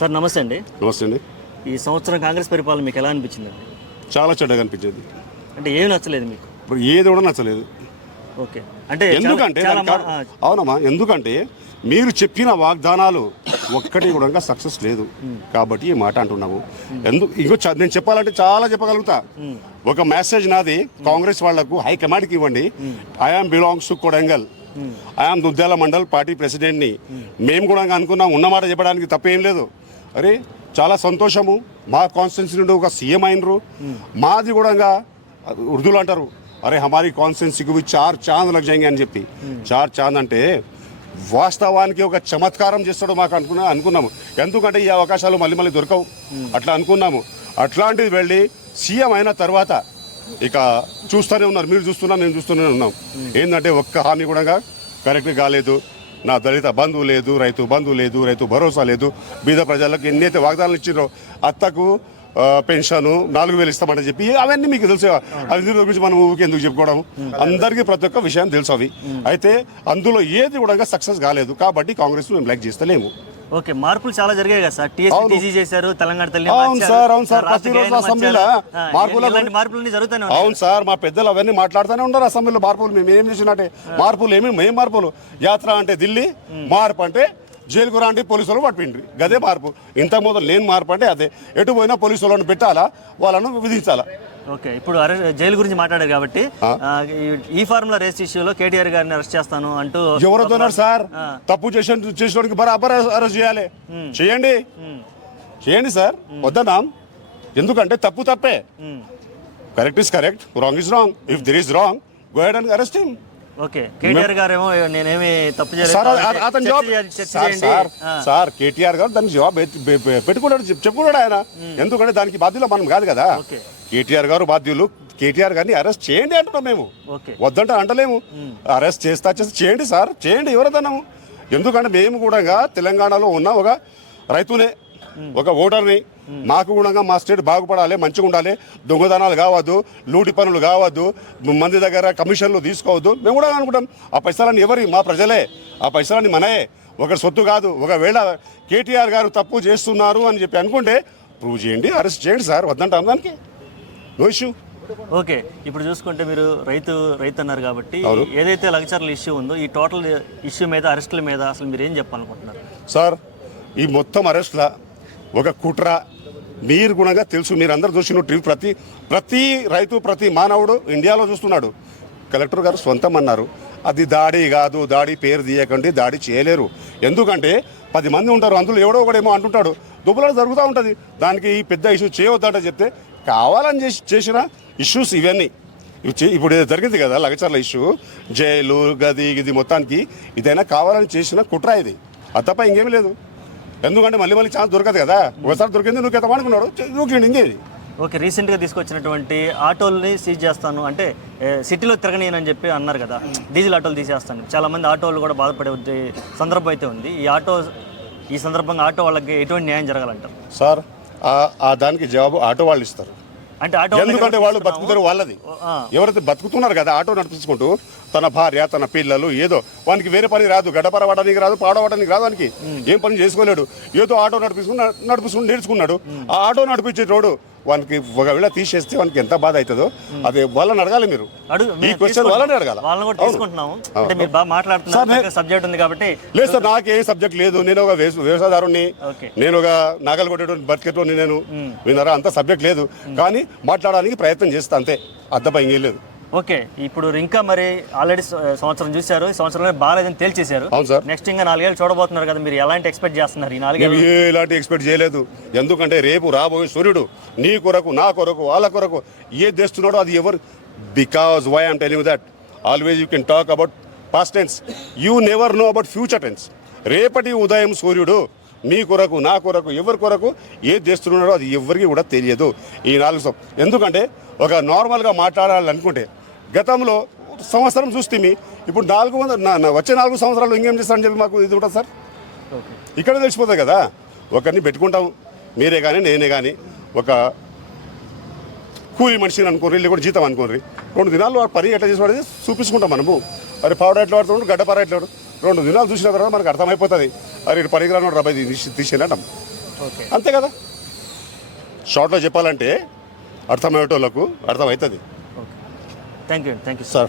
Sir నమస్తే అండి. నమస్తే అండి. ఈ సంవత్సరం కాంగ్రెస్ పరిపాలన మీకు ఎలా అనిపించిందండి? చాలా చెడ్డగా అనిపించేది. అంటే ఏమి నచ్చలేదు మీకు? ఇప్పుడు ఏది కూడా నచ్చలేదు. ఓకే, అంటే ఎందుకంటే అవునమ్మా, ఎందుకంటే మీరు చెప్పిన వాగ్దానాలు ఒక్కటి కూడా సక్సెస్ లేదు కాబట్టి ఈ మాట అంటున్నాము. నేను చెప్పాలంటే చాలా చెప్పగలుగుతా. ఒక మెసేజ్ నాది కాంగ్రెస్ వాళ్లకు హైకమాండ్కి ఇవ్వండి. I am belongs to Kodangal, I am Duddala mandal party ప్రెసిడెంట్ని. మేము కూడా అనుకున్నాం, ఉన్నమాట చెప్పడానికి తప్పేం లేదు. అరే చాలా సంతోషము, మా కాన్స్టిట్యున్సీ నుండి ఒక సీఎం అయినరు. మాది కూడా ఉర్దూలు అంటారు, అరే హమారీ కాన్స్టిట్యున్సీకి भी 4 चांद लग जाएंगे అని చెప్పి. 4 चांद అంటే వాస్తవానికి ఒక చమత్కారం చేస్తాడు మాకు అనుకున్నాము. ఎందుకంటే ఈ అవకాశాలు మళ్ళీ దొరకవు అట్లా అనుకున్నాము. అట్లాంటిది వెళ్ళి సీఎం అయిన తర్వాత ఇక చూస్తూనే ఉన్నారు, మీరు చూస్తున్నారు, నేను చూస్తూనే ఉన్నాం. ఏంటంటే ఒక్క హామీ కూడా కరెక్ట్ కాలేదు. నా దళిత బంధువు లేదు, రైతు బంధువు లేదు, రైతు భరోసా లేదు. బీద ప్రజలకు ఎన్నైతే వాగ్దానాలు ఇచ్చిండ్రో, అత్తకు పెన్షన్ 4,000 ఇస్తామని చెప్పి అవన్నీ మీకు తెలుసు. అవి గురించి మనం ఊరికి ఎందుకు చెప్పుకోవడం, అందరికీ ప్రతి ఒక్క విషయం తెలుసు అవి. అయితే అందులో ఏది కూడా సక్సెస్ కాలేదు కాబట్టి కాంగ్రెస్ మేము లైక్ చేస్తలేము. ఓకే, మార్పులు చాలా జరిగాయి కదా సార్. టీజీ చేశారు, తెలంగాణ తల్లి. అవును సార్, ప్రతిరోజు అసెంబ్లీలో మార్పులు జరుగుతాయి. అవును సార్, మా పెద్దలు అవన్నీ మాట్లాడుతూనే ఉన్నారు అసెంబ్లీలో. మార్పులు మేము ఏం చేసినట్టే మార్పులు ఏం మార్పులు. యాత్ర అంటే ఢిల్లీ, మార్పు అంటే జైలుకు రాండి, పోలీసులు పట్టిండ్రి, గదే మార్పు. ఇంతకుముందు లేని మార్పు అంటే అదే. ఎటు పోయినా పోలీసు వాళ్ళని పెట్టాలా, వాళ్ళను విధించాలా. ఓకే, ఇప్పుడు జైలు గురించి మాట్లాడారు కాబట్టి ఈ ఫార్ములా రేస్ ఇష్యూలో కేటీఆర్ గారిని అరెస్ట్ చేస్తాను అంటూ ఎవరొద్దన్నారు సార్? తప్పు చేసేవాడికి బరాబర్ అరెస్ట్ చేయాలి. చేయండి సార్, వద్దన్నాం. ఎందుకంటే తప్పు తప్పే, correct is correct, wrong is wrong. If there is wrong, go head and arrest him. Okay, KTR గారేమో నేనేమి తప్పు చేయలేదు సార్. కేటీఆర్ గారు దానికి జవాబు పెట్టుకున్నాడు, చెప్పుకున్నాడు ఆయన. ఎందుకంటే దానికి బాధ్యులు మనం కాదు కదా. కేటీఆర్ గారు బాధ్యులు. కేటీఆర్ గారిని అరెస్ట్ చేయండి అంటున్నాం మేము, వద్దంటే అంటలేము. అరెస్ట్ చేయండి సార్, చేయండి, ఎవరిదన్నాము. ఎందుకంటే మేము కూడా తెలంగాణలో ఉన్న ఒక రైతునే, ఒక ఓటర్ని. మాకు కూడా మా స్టేట్ బాగుపడాలి, మంచిగా ఉండాలి, దొంగతనాలు కావద్దు, లూటి పనులు కావద్దు, మంది దగ్గర కమిషన్లు తీసుకోవద్దు. మేము కూడా అనుకుంటాం ఆ పైసలన్నీ ఎవరి, మా ప్రజలే, ఆ పైసలన్నీ మనయే, ఒకరి సొత్తు కాదు. ఒకవేళ కేటీఆర్ గారు తప్పు చేస్తున్నారు అని చెప్పి అనుకుంటే ప్రూవ్ చేయండి, అరెస్ట్ చేయండి సార్, వద్దంటాం, దానికి నో ఇష్యూ. ఓకే, ఇప్పుడు చూసుకుంటే మీరు రైతు అన్నారు కాబట్టి ఏదైతే లగచర్ల ఇష్యూ ఉందో, ఈ టోటల్ ఇష్యూ మీద, అరెస్టుల మీద అసలు మీరు ఏం చెప్పాలనుకుంటున్నారు సార్? ఈ మొత్తం అరెస్ట్ల ఒక కుట్ర మీరు కూడా తెలుసు, మీరు అందరు చూసినట్టు ప్రతి రైతు, ప్రతి మానవుడు ఇండియాలో చూస్తున్నాడు. కలెక్టర్ గారు సొంతం అన్నారు, అది దాడి కాదు, దాడి పేరు తీయకండి, దాడి చేయలేరు. ఎందుకంటే 10 మంది ఉంటారు, అందులో ఎవడో ఒకడేమో అంటుంటాడు, దుబ్బులాట జరుగుతూ ఉంటుంది. దానికి పెద్ద ఇష్యూ చేయవద్దంట చెప్తే కావాలని చేసిన ఇష్యూస్ ఇవన్నీ. ఇప్పుడు జరిగింది కదా లగచర్ల ఇష్యూ, జైలు గది మొత్తానికి ఇదైనా కావాలని చేసిన కుట్ర ఇది, అది తప్ప ఇంకేమీ లేదు. ఎందుకంటే మళ్ళీ ఛాన్స్ దొరకదు కదా. ఒకసారి దొరికింది, నువ్వు ఎంత అనుకున్నాడు, నువ్వు ఇంకేది. ఓకే, రీసెంట్గా తీసుకొచ్చినటువంటి ఆటోల్ని సీజ్ చేస్తాను అంటే సిటీలో తిరగనీయనని చెప్పి అన్నారు కదా, డీజిల్ ఆటోలు తీసేస్తాను. చాలామంది ఆటోలు కూడా బాధపడే సందర్భం అయితే ఉంది. ఈ సందర్భంగా ఆటో వాళ్ళకి ఎటువంటి న్యాయం జరగాలంటారు సార్? దానికి జవాబు ఆటో వాళ్ళు ఇస్తారు. అంటే ఎందుకంటే వాళ్ళు బతుకుతారు, వాళ్ళది. ఎవరైతే బతుకుతున్నారు కదా ఆటో నడిపించుకుంటూ, తన భార్య, తన పిల్లలు, ఏదో వానికి వేరే పని రాదు, గడపర పడడానికి రాదు, పాడవడానికి రాదు, వానికి ఏం పని చేసుకోలేడు. ఏదో ఆటో నడిపిస్తుకుని నేర్చుకున్నాడు. ఆ ఆటో నడిపించేటోడు వానికి ఒకవేళ తీసేస్తే వానికి ఎంత బాధ అవుతుందో అది వాళ్ళని అడగాలి. మీరు ఈ క్వశ్చన్ వాళ్ళని అడగాలి. లేదు సార్, నాకేం సబ్జెక్ట్ లేదు. నేను ఒక వ్యవసాయదారుని, నేను ఒక నాగలు కొట్టేటువంటి బతికేటోని, నేను విన్నారా, అంత సబ్జెక్ట్ లేదు. కానీ మాట్లాడడానికి ప్రయత్నం చేస్తా అంతే, అద్దపై ఇంకేం లేదు. ఓకే, ఇప్పుడు ఇంకా మరి ఆల్రెడీ సంవత్సరం చూశారు, ఈ సంవత్సరంలో బాగాలేదని తేల్చేశారు. అవును సార్. నెక్స్ట్ ఇంకా 4 ఏళ్ళు చూడబోతున్నారు కదా, మీరు ఎలాంటి ఎక్స్పెక్ట్ చేస్తున్నారు? ఈ 4 ఏళ్ళు ఎలాంటి ఎక్స్పెక్ట్ చేయలేదు. ఎందుకంటే రేపు రాబోయే సూర్యుడు నీ కొరకు, నా కొరకు, వాళ్ళ కొరకు ఏది చేస్తున్నాడో అది ఎవరు. Because why I'm telling that always you can talk about past tense, you never know about future tense. రేపటి ఉదయం సూర్యుడు మీ కొరకు, నా కొరకు, ఎవరి కొరకు ఏది చేస్తున్నాడో అది ఎవరికి కూడా తెలియదు ఈ 4 ఎందుకంటే ఒక నార్మల్గా మాట్లాడాలనుకుంటే గతంలో సంవత్సరం చూస్తే ఇప్పుడు 400 వచ్చే 4 సంవత్సరాలు ఇంకేం చేస్తారని చెప్పి మాకు ఇది ఉంటుంది సార్. ఇక్కడ తెలిసిపోతుంది కదా. ఒకరిని పెట్టుకుంటాం, మీరే కానీ నేనే కానీ, ఒక కూలీ మనిషిని అనుకోరి, లేకుంటే జీతం అనుకోరి, 2 దినాలు పని ఎట్లా చేసేవాడు చూపించుకుంటాం మనము. మరి పౌడర్ ఎట్లా వాడుతున్నాడు, గడ్డపార ఎట్లా 2 దినాలు చూసిన తర్వాత మనకు అర్థమైపోతుంది. అరే ఇటు పనికిరాను రబ్బాయి తీసేనంటాం. ఓకే అంతే కదా. షార్ట్లో చెప్పాలంటే అర్థమయ్యేటోళ్ళకు అర్థమవుతుంది. Okay thank you sir.